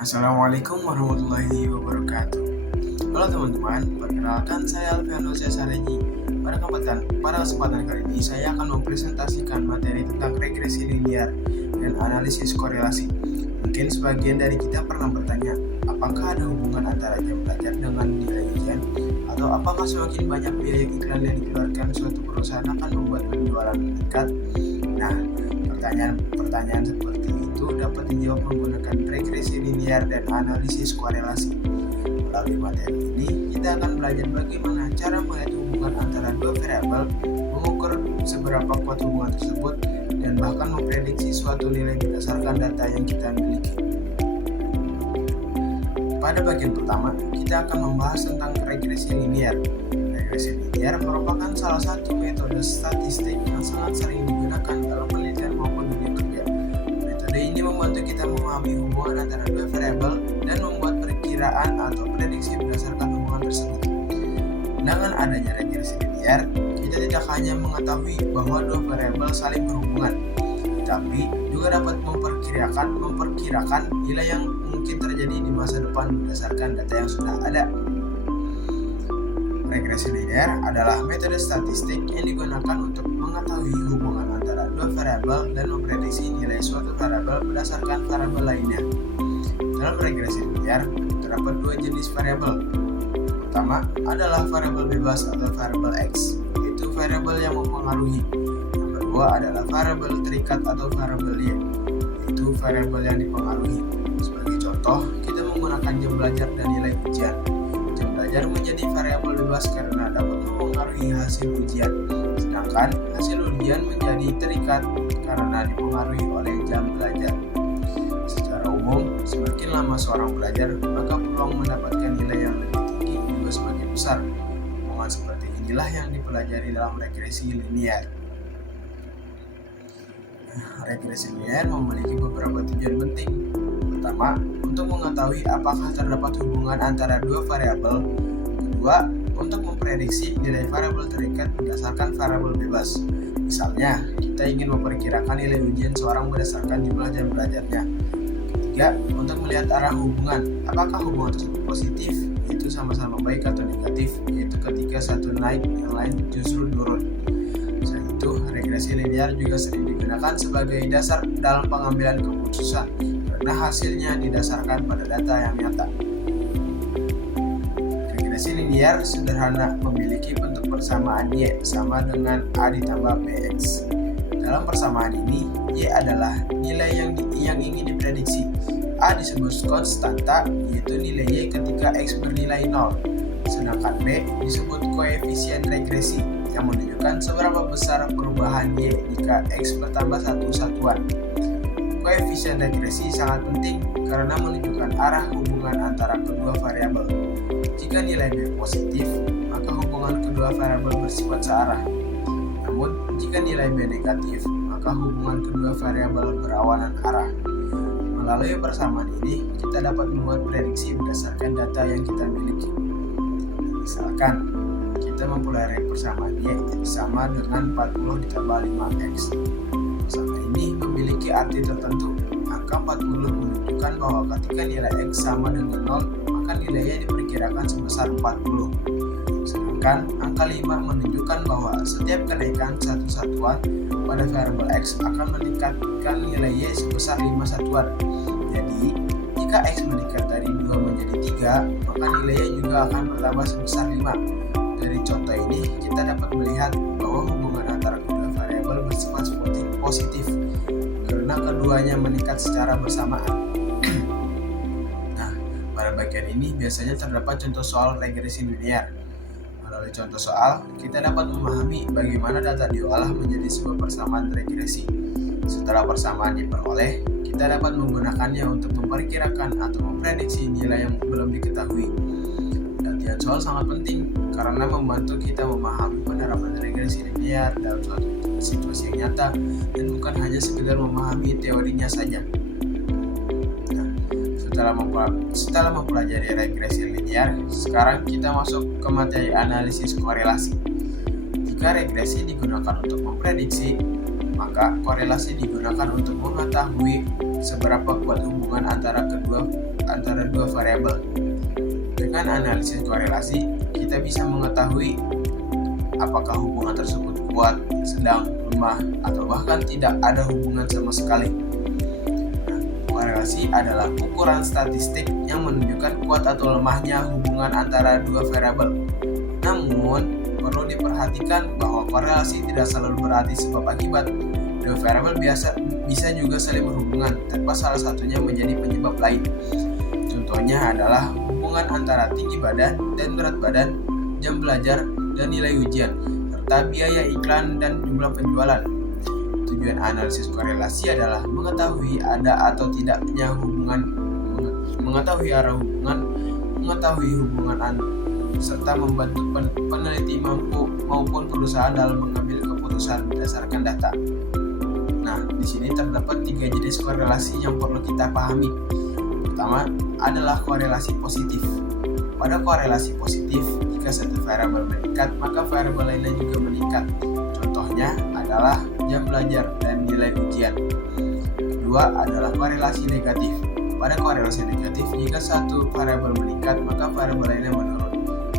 Assalamualaikum warahmatullahi wabarakatuh. Halo teman-teman, perkenalkan saya Alfiano Cesaregi. Pada kesempatan kali ini saya akan mempresentasikan materi tentang regresi linear dan analisis korelasi. Mungkin sebagian dari kita pernah bertanya, apakah ada hubungan antara jam belajar dengan nilai ujian? Atau apakah semakin banyak biaya iklan yang dikeluarkan suatu perusahaan akan membuat penjualan meningkat? Nah, pertanyaan seperti itu dapat dijawab menggunakan regresi linear dan analisis korelasi. Melalui materi ini, kita akan belajar bagaimana cara melihat hubungan antara dua variabel, mengukur seberapa kuat hubungan tersebut, dan bahkan memprediksi suatu nilai berdasarkan data yang kita miliki. Pada bagian pertama, kita akan membahas tentang regresi linear. Regresi linear merupakan salah satu metode statistik yang sangat sering digunakan dalam penelitian maupun dunia kerja. Metode ini membantu kita memahami hubungan antara dua variabel dan membuat perkiraan atau prediksi berdasarkan hubungan tersebut. Dengan adanya regresi linear, kita tidak hanya mengetahui bahwa dua variabel saling berhubungan, tapi juga dapat memperkirakan nilai yang mungkin terjadi di masa depan berdasarkan data yang sudah ada. Regresi linear adalah metode statistik yang digunakan untuk mengetahui hubungan antara dua variabel dan memprediksi nilai suatu variabel berdasarkan variabel lainnya. Dalam regresi linear, terdapat dua jenis variabel. Pertama adalah variabel bebas atau variabel X, yaitu variabel yang mempengaruhi. Yang kedua adalah variabel terikat atau variabel Y, yaitu variabel yang dipengaruhi. Sebagai contoh, kita menggunakan jam belajar dan nilai ujian. Jam belajar menjadi variabel bebas karena dapat mempengaruhi hasil ujian, sedangkan hasil ujian menjadi terikat karena dipengaruhi oleh jam belajar. Secara umum, semakin lama seorang belajar, maka peluang mendapatkan nilai yang lebih tinggi juga semakin besar. Hubungan seperti inilah yang dipelajari dalam regresi linear. Regresi linear memiliki beberapa tujuan penting. Pertama, untuk mengetahui apakah terdapat hubungan antara dua variabel. Kedua, untuk memprediksi nilai variabel terikat berdasarkan variabel bebas. Misalnya, kita ingin memperkirakan nilai ujian seorang berdasarkan jumlah jam belajarnya. Ketiga, untuk melihat arah hubungan. Apakah hubungan tersebut positif, yaitu sama-sama baik, atau negatif, yaitu ketika satu naik, yang lain justru turun. Selain itu, regresi linear juga sering digunakan sebagai dasar dalam pengambilan keputusan karena hasilnya didasarkan pada data yang nyata. Regresi linear sederhana memiliki bentuk persamaan Y sama dengan A ditambah BX. Dalam persamaan ini, Y adalah nilai yang ingin diprediksi. A disebut konstanta, yaitu nilai Y ketika X bernilai 0. Sedangkan B disebut koefisien regresi, yang menunjukkan seberapa besar perubahan Y jika X bertambah satu satuan. Koefisien regresi sangat penting karena menunjukkan arah hubungan antara kedua variabel. Jika nilai B positif, maka hubungan kedua variabel bersifat searah. Namun, jika nilai B negatif, maka hubungan kedua variabel berawanan arah. Melalui persamaan ini, kita dapat membuat prediksi berdasarkan data yang kita miliki. Misalkan, kita mempelajari persamaan Y sama dengan 40 ditambah 5X. Persamaan ini memiliki arti tertentu. Angka 40 menunjukkan bahwa ketika nilai X sama dengan 0, maka nilainya diperkirakan sebesar 40. Sedangkan angka 5 menunjukkan bahwa setiap kenaikan satu satuan pada variabel X akan meningkatkan nilai Y sebesar 5 satuan. Jadi, jika X meningkat dari 2 menjadi 3, maka nilai Y juga akan bertambah sebesar 5. Dari contoh ini, kita dapat melihat bahwa hubungan antara kedua variabel bersifat positif karena keduanya meningkat secara bersamaan. Nah, pada bagian ini biasanya terdapat contoh soal regresi linear. Melalui contoh soal, kita dapat memahami bagaimana data diolah menjadi sebuah persamaan regresi. Setelah persamaan diperoleh, kita dapat menggunakannya untuk memperkirakan atau memprediksi nilai yang belum diketahui. Latihan soal sangat penting karena membantu kita memahami penerapan regresi linear dalam suatu situasi yang nyata dan bukan hanya sekedar memahami teorinya saja. Nah, setelah mempelajari regresi linear, sekarang kita masuk ke materi analisis korelasi. Jika regresi digunakan untuk memprediksi, maka korelasi digunakan untuk mengetahui seberapa kuat hubungan antara dua variabel. Dengan analisis korelasi, kita bisa mengetahui apakah hubungan tersebut kuat, sedang, lemah, atau bahkan tidak ada hubungan sama sekali. Korelasi adalah ukuran statistik yang menunjukkan kuat atau lemahnya hubungan antara dua variabel. Namun, perlu diperhatikan bahwa korelasi tidak selalu berarti sebab akibat. Dua variabel bisa juga saling berhubungan tanpa salah satunya menjadi penyebab lain. Contohnya adalah hubungan antara tinggi badan dan berat badan, jam belajar dan nilai ujian, serta biaya iklan dan jumlah penjualan. Tujuan analisis korelasi adalah mengetahui ada atau tidaknya hubungan, mengetahui arah hubungan, mengetahui hubungan serta membantu peneliti maupun perusahaan dalam mengambil keputusan berdasarkan data. Nah, di sini terdapat 3 jenis korelasi yang perlu kita pahami. Pertama adalah korelasi positif. Pada korelasi positif, jika satu variabel meningkat, maka variabel lainnya juga meningkat. Contohnya adalah jam belajar dan nilai ujian. Kedua adalah korelasi negatif. Pada korelasi negatif, jika satu variabel meningkat, maka variabel lainnya menurun.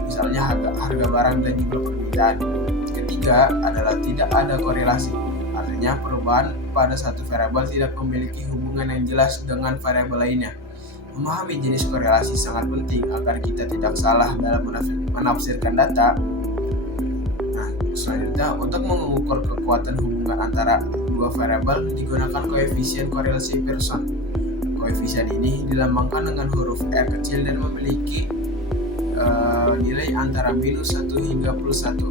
Misalnya harga barang dan jumlah permintaan. Ketiga adalah tidak ada korelasi. Artinya perubahan pada satu variabel tidak memiliki hubungan yang jelas dengan variabel lainnya. Memahami jenis korelasi sangat penting agar kita tidak salah dalam menafsirkan data. Nah, selanjutnya untuk mengukur kekuatan hubungan antara dua variabel digunakan koefisien korelasi Pearson. Koefisien ini dilambangkan dengan huruf R kecil dan memiliki nilai antara -1 hingga +1.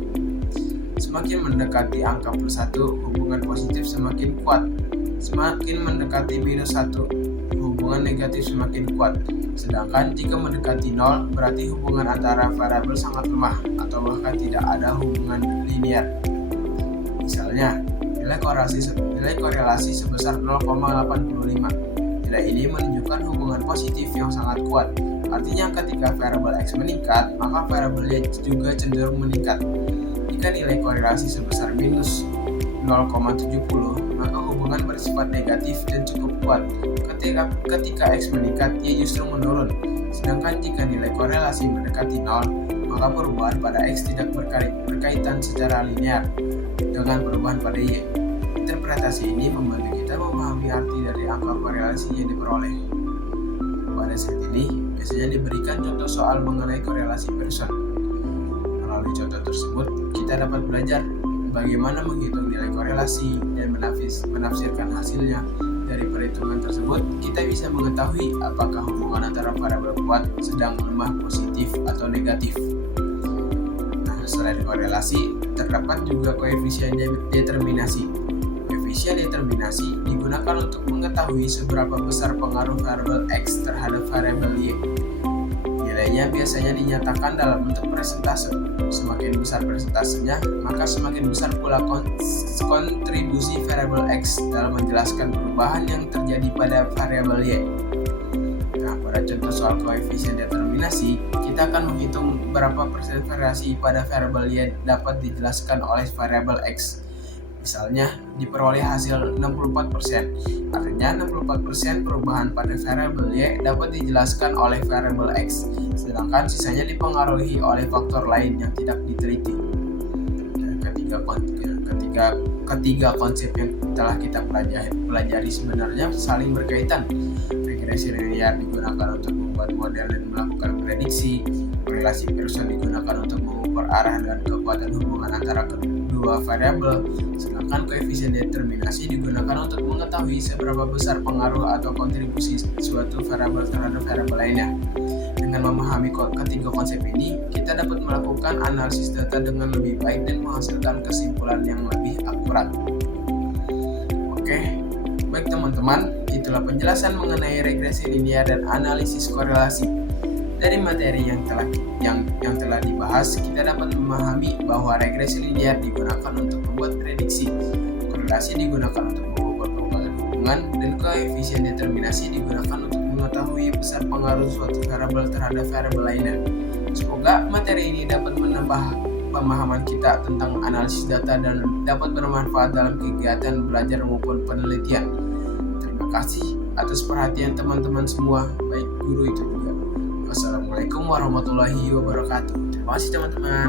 Semakin mendekati angka +1, hubungan positif semakin kuat. Semakin mendekati -1, hubungan negatif semakin kuat. Sedangkan jika mendekati 0, berarti hubungan antara variabel sangat lemah atau bahkan tidak ada hubungan linear. Misalnya, nilai korelasi sebesar 0,85. Nilai ini menunjukkan hubungan positif yang sangat kuat. Artinya ketika variabel X meningkat, maka variabel Y juga cenderung meningkat. Jika nilai korelasi sebesar -0,70, maka hubungan bersifat negatif dan cukup kuat. Ketika X meningkat, Y justru menurun. Sedangkan jika nilai korelasi mendekati 0, maka perubahan pada X tidak berkaitan secara linear dengan perubahan pada Y. Interpretasi ini membantu kita memahami arti dari angka korelasi yang diperoleh. Pada saat ini, biasanya diberikan contoh soal mengenai korelasi Pearson. Melalui contoh tersebut, kita dapat belajar bagaimana menghitung nilai korelasi dan menafsirkan hasilnya. Dari perhitungan tersebut, kita bisa mengetahui apakah hubungan antara variabel kuat, sedang, lemah, positif, atau negatif. Nah, selain korelasi, terdapat juga koefisien determinasi. Koefisien determinasi digunakan untuk mengetahui seberapa besar pengaruh variabel X terhadap variabel Y. Nilainya biasanya dinyatakan dalam bentuk persentase. Semakin besar persentasenya, maka semakin besar pula kontribusi variabel X dalam menjelaskan perubahan yang terjadi pada variabel Y. Nah, pada contoh soal koefisien determinasi, kita akan menghitung berapa persen variasi pada variabel Y dapat dijelaskan oleh variabel X. Misalnya, diperoleh hasil 64%. Artinya 64% perubahan pada variabel Y dapat dijelaskan oleh variabel X, sedangkan sisanya dipengaruhi oleh faktor lain yang tidak diteliti. Dan ketiga konsep yang telah kita pelajari sebenarnya saling berkaitan. Regresi linear digunakan untuk membuat model dan melakukan prediksi. Korelasi Pearson digunakan untuk mengukur arah dan kekuatan hubungan antara kedua variabel, sedangkan koefisien determinasi digunakan untuk mengetahui seberapa besar pengaruh atau kontribusi suatu variabel terhadap variabel lainnya. Dengan memahami ketiga konsep ini, kita dapat melakukan analisis data dengan lebih baik dan menghasilkan kesimpulan yang lebih akurat. Oke, baik teman-teman, itulah penjelasan mengenai regresi linear dan analisis korelasi. Dari materi yang telah dibahas, kita dapat memahami bahwa regresi linear digunakan untuk membuat prediksi, korelasi digunakan untuk mengukur kekuatan hubungan, dan koefisien determinasi digunakan untuk mengetahui besar pengaruh suatu variabel terhadap variabel lainnya. Semoga materi ini dapat menambah pemahaman kita tentang analisis data dan dapat bermanfaat dalam kegiatan belajar maupun penelitian. Terima kasih atas perhatian teman-teman semua, baik guru itu juga. Wassalamualaikum warahmatullahi wabarakatuh. Terima kasih teman-teman.